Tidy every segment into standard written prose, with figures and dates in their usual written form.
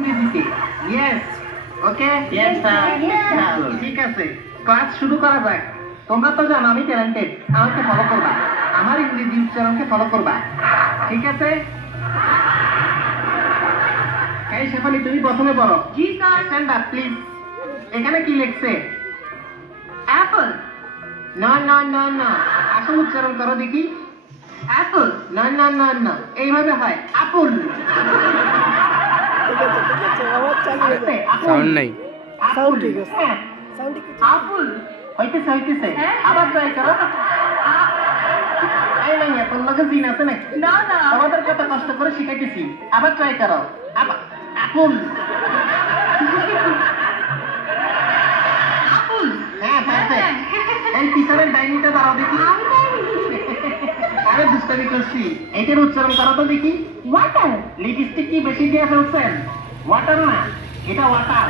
ইংরেজিতে yes okay yes sir ঠিক আছে ক্লাস শুরু করা যাক তোমরা তো জানো আমি ট্যালেন্টেড আমাকে ফলো করবা আমার ইংরেজি উচ্চারণকে ফলো করবা ঠিক আছে এই শেফালি তুমি প্রথমে পড়ো জি স্যার স্ট্যান্ড আপ প্লিজ এখানে কি লিখছে অ্যাপল না না না না আসল উচ্চারণ করো দেখি অ্যাপল না না না না এইভাবে হয় আপেল সাউন্ড নাই সাউন্ড ঠিক আছে সাউন্ড ঠিক আছে আপেল হইতেছে আবার ট্রাই করো এই নাই তোর লগে দিন আছে নাকি না না আমাদের কত কষ্ট করে শিখাইতেছি আবার ট্রাই করো আবার আপেল আপেল হ্যাঁ পারফেক্ট এই পিছনের ডাইনিটা দাঁড়াও দেখি আরে দুষ্টামি করছি এটার উচ্চারণ করো তো দেখি ওয়াটার লিপস্টিক কি বেশি দিয়ে ফেলছেন ওয়াটার না এটা ওয়াটার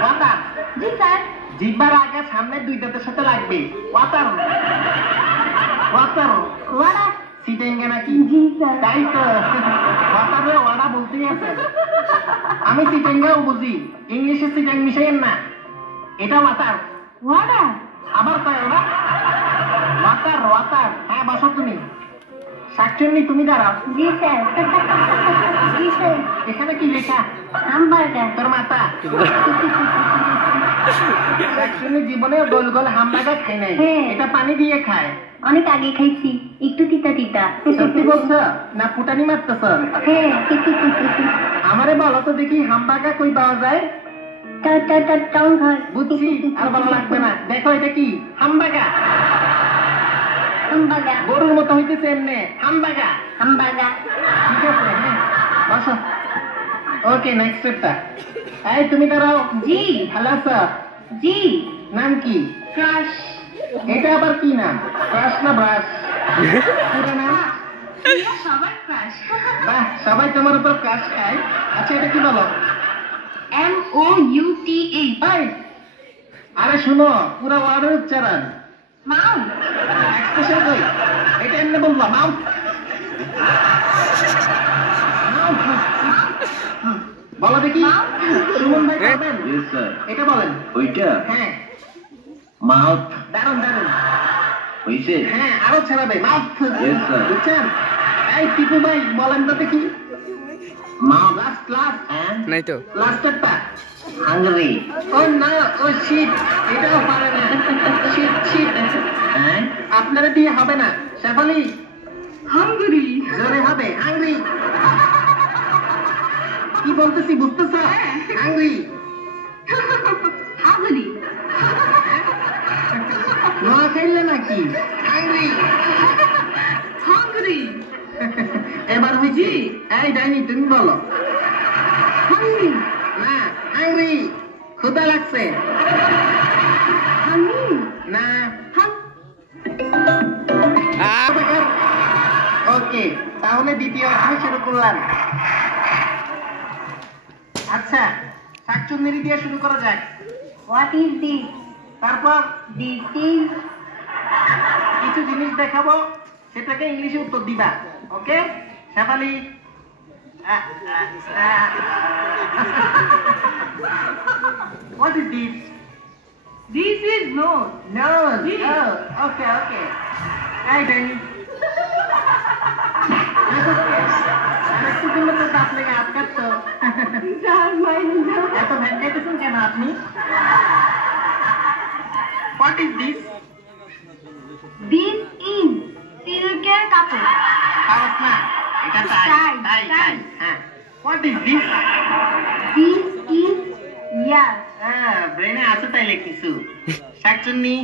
ওয়াটার জি স্যার জিহ্বার আগে সামনে দুই দাঁতের সাথে লাগবে ওয়াটার ওয়াটার ওয়াটা সিটেঙ্গে নাকি জি স্যার তাই তো ওয়াটারে ওয়াটা বলতেই আছে আমি সিটেঙ্গেও বুঝি ইংলিশে সিটেং মিশাইয়েন না এটা ওয়াটার ওয়াটার আবার কয় ওরা ওয়াটার ওয়াটার হ্যাঁ বসো তুমি শাকচুন্নি তুমি দাঁড়াও জি স্যার জি স্যার এখানে কি লেখা হামবার্গার তোর মাথা শাকচুন্নি জীবনে গোল গোল হামবার্গার খায় নাই এটা পানি দিয়ে খায় অনেক আগে খাইছি একটু তিতা তিতা সত্যি বলছো না ফুটানি মারতেছ হ্যাঁ আমারে বলো তো দেখি হামবার্গার কই পাওয়া যায় টাউন ঘর বুঝছি আর ভালো লাগবে না দেখো এটা কি হামবার্গার হামবার্গার গরুর মতো হইতেছে এমনি হামবার্গার হামবার্গার ঠিক আছে হ্যাঁ বসো ওকে নেক্সট স্টেপটা এই তুমি দাঁড়াও জি হ্যালো স্যার জি নাম কি ক্রাশ এটা আবার কি নাম ক্রাশ না ব্রাশ পুরো নাম সবাই ক্রাশ বাহ সবাই তোমার উপর ক্রাশ খায় আচ্ছা এটা কি বলো MOUTA আরে শুনো পুরো ওয়ার্ডের উচ্চারণ মাউথ এক্সপ্রেশন কই এটা এমনি বলবা মাউথ বলো দেখি সুমন ভাই বলেন यस স্যার এটা বলেন ওইটা হ্যাঁ মাউথ দারুন দারুন হইছে হ্যাঁ আরো ছাড়াবে মাউথ यस স্যার বুঝছেন এই টিপু ভাই বলেন তো দেখি মাউথ লাস্ট নাই তো লাস্টটা হাঙ্গরি ও না ও শিট এটাও পারে না শিট হ্যাঁ আপনারা দিয়ে হবে না শেফালি হাঙ্গরি জোরে হবে হাঙ্গরি কি বলতেছি বুঝতেছ হাঙ্গরি হাঙ্গরি নোয়া খাইলে নাকি হাঙ্গরি হাঙ্গরি এবার হয়েছি এই ডাইনি তুমি বলো হাঙ্গরি না হাঙ্গরি ক্ষুধা লাগছে না ওকে তাহলে দ্বিতীয় অধ্যায় শুরু করলাম আচ্ছা শাকচুন্নি দিয়ে শুরু করা যাক হোয়াট ইজ দিস তারপর দিস ইজ কিছু জিনিস দেখাবো সেটাকে ইংলিশে উত্তর দিবা ওকে Shefali What is this? This is nose. Nose. Oh, okay. Hey, Danny. একটু দিলে তো দাঁত লেগে আটকাতো এত ভেঙ্গাইতেছেন কেন আপনি What is this? This is সিল্কের কাপড় কাগজ না এটা টাই হ্যাঁ What is this? This is yes. ব্রেনে আছে তাইলে কিছু শাকচুন্নি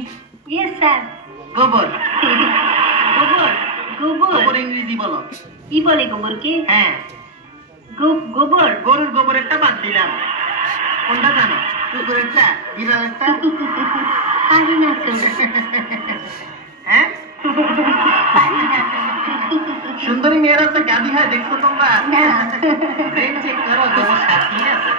Yes sir. গোবর গোবর ইংরেজি বলো কি বলে গোবরকে হ্যাঁ গোবর গরুর গোবরেরটা বাদ দিলাম কোনটা জানো কুকুরেরটা বিড়ালেরটা পারি না তো হ্যাঁ সুন্দরী মেয়েরা তো গাদি হয় দেখছো তোমরা ব্রেন চেক করো গোবর সাথী আছে